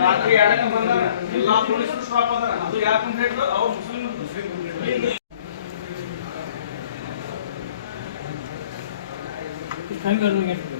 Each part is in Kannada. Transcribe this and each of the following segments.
ರಾತ್ರಿ ಎರಡಕ್ಕೆ ಬಂದಾರ ಎಲ್ಲಾ ಪೊಲೀಸರು ಸ್ಟಾಪ್ ಅದಾರ ಅದು ಯಾಕಂತ ಹೇಳಿದ್ರು ಅವ್ರು ಮುಸ್ಲಿಮ್ ಮುಸ್ಲಿಂ ಹೆಂಗ್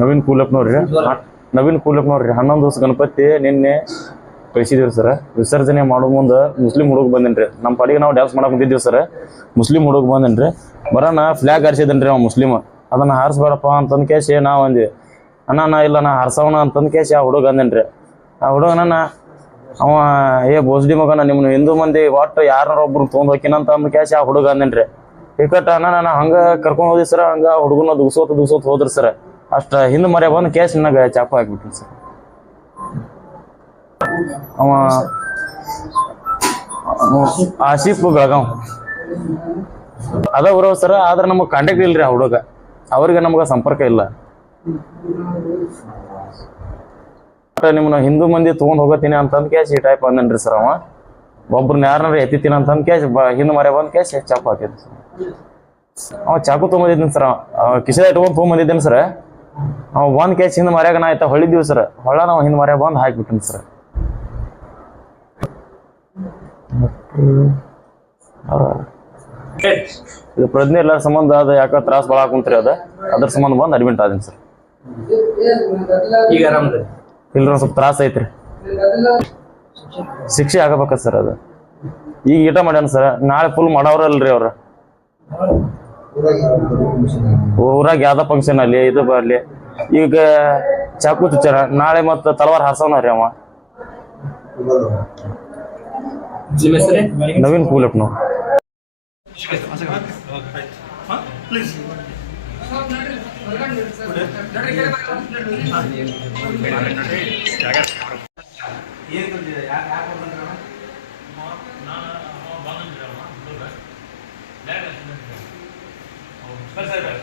ನವೀನ್ ಕೂಲಪ್ನವ್ರಿ ನವೀನ್ ಕೂಲಪ್ನವ್ರಿ ಹನ್ನೊಂದು ದಿವಸ ಗಣಪತಿ ನಿನ್ನೆ ಕಳಿಸಿದೀವಿ ಸರ್. ವಿಸರ್ಜನೆ ಮಾಡೋ ಮುಂದ ಮುಸ್ಲಿಂ ಹುಡುಗ ಬಂದೇನ್ರಿ. ನಮ್ಮ ಪಾಡಿಗೆ ನಾವು ಡ್ಯಾನ್ಸ್ ಮಾಡಕ್ ಬಂದಿದ್ದೀವಿ ಸರ್. ಮುಸ್ಲಿಂ ಹುಡುಗ ಬಂದೇನ್ರಿ. ಬರೋಣ ಫ್ಲಾಗ್ ಹಾರಿಸಿದನ್ರಿ ಅವ ಮುಸ್ಲಿಮ್. ಅದನ್ನ ಹಾರಿಸ್ಬೇಡಪ್ಪ ಅಂತಂದ್ ಕೇಸಿ ನಾವು ಅಂದ್ವಿ. ಅಣ್ಣ ನಾ ಇಲ್ಲ ನಾ ಹಾರಿಸೋಣ ಅಂತಂದ್ ಕೇಸಿ ಆ ಹುಡುಗ ಅಂದೇನ್ರಿ. ಆ ಹುಡುಗನ ಅವ ಏ ಬೋಸ್ಡಿ ಮಗನ ನಿಮ್ನ ಹಿಂದೂ ಮಂದಿ ಒಟ್ಟು ಯಾರನ್ನ ಒಬ್ರು ತೊಗೊಂಡ್ ಹೋಕಿನಂತ ಅಂದ್ ಕೇಸಿ ಆ ಹುಡುಗ ಅಂದೇನ್ರಿ. ಇಕ್ಕಟ್ಟ ಅಣ್ಣ ನಾನು ಹಂಗ ಕರ್ಕೊಂಡ್ ಹೋದಿ ಸರ್. ಹಂಗ ಹುಡುಗನ ದುಗ್ಸೋತ್ ದುಗ್ಸೋತ್ ಹೋದ್ರಿ ಸರ್. ಅಷ್ಟ ಹಿಂದ್ ಮರ್ಯ ಬಂದು ಕೇಸ್ ನನಗ ಚಾಕು ಹಾಕ್ಬಿಟ್ರಿ ಸರ್. ಅವ ಆಸಿಫ್ ಬೆಳಗಾವ್ ಅದ ಊರವ ಸರ್ ಆದ್ರೆ ನಮಗ್ ಕಾಂಟ್ಯಾಕ್ಟ್ ಇಲ್ರಿ ಆ ಹುಡುಗ. ಅವ್ರಿಗೆ ನಮಗ ಸಂಪರ್ಕ ಇಲ್ಲ. ನಿಮ್ಮನ್ನ ಹಿಂದೂ ಮಂದಿ ತಗೊಂಡ್ ಹೋಗತ್ತೀನಿ ಅಂತಂದ್ ಕ್ಯಾಶ್ ಈ ಟೈಪ್ ಅಂದನ್ರಿ ಸರ್ ಅವ. ಒಬ್ರು ಯಾರನ್ನಾರ ಎತ್ತಿತೀನಿ ಅಂತಂದ್ ಕ್ಯಾಶ್ ಹಿಂದ್ ಮರೆ ಬಂದ್ ಕ್ಯಾಶ್ ಚಾಕು ಹಾಕಿದ್ರು ಅವ ಚಾಕು ತೊಗೊಂಬಂದಿದ್ದೀನಿ ಸರ್ ಕಿಶದ ಇಟ್ಕೊಂಡ್ ತೊಗೊಂಬಂದಿದ್ದೇನೆ ಸರ್ ಅವ ಒಂದ್ ಕೆಚ್ ಹಿಂದ್ ಮರ್ಯಾಗ ನಾ ಆಯ್ತಾ ಹೊಳಿದೀವಿ ಸರ್ ಹೊಳ ನಾವು ಹಿಂದ್ ಮರ್ಯಾಗ ಬಂದ್ ಹಾಕ್ಬಿಟ್ಟಿನಿ ಸರ್ ಇದು ಪ್ರಜ್ಞೆ ಎಲ್ಲಾರ ಸಂಬಂಧ ಅದ ಯಾಕ ತ್ರಾಸ ಭಾಳ ಕುಂತ್ರಿ ಅದ ಅದ್ರ ಸಂಬಂಧ ಬಂದ್ ಅಡ್ಮಿಟ್ ಆದೀನಿ ಸರ್ ಈಗ ಆರಾಮದ ಇಲ್ರಿ ಒಂದ್ ಸ್ವಲ್ಪ ತ್ರಾಸ ಐತ್ರಿ. ಶಿಕ್ಷೆ ಆಗಬೇಕ ಸರ್ ಅದು. ಈಗ ಈಟ ಮಾಡ್ಯಾನ ಸರ್ ನಾಳೆ ಫುಲ್ ಮಾಡವ್ರಲ್ರಿ ಅವ್ರ. ಊರಾಗ ಯಾವ್ದ ಫಂಕ್ಷನ್ ಅಲ್ಲಿ ಇದು ಬರ್ಲಿ. ಈಗ ಚಾಕು ಚುಚ್ಚಾರ ನಾಳೆ ಮತ್ತ ತಲವಾರ್ ಹಾರ್ಸವನ ರೀ ಅವ. ನವೀನ್ ಕೂಲಪ್ನವ್ ಸ್ವಲ್ಪ ಸರ್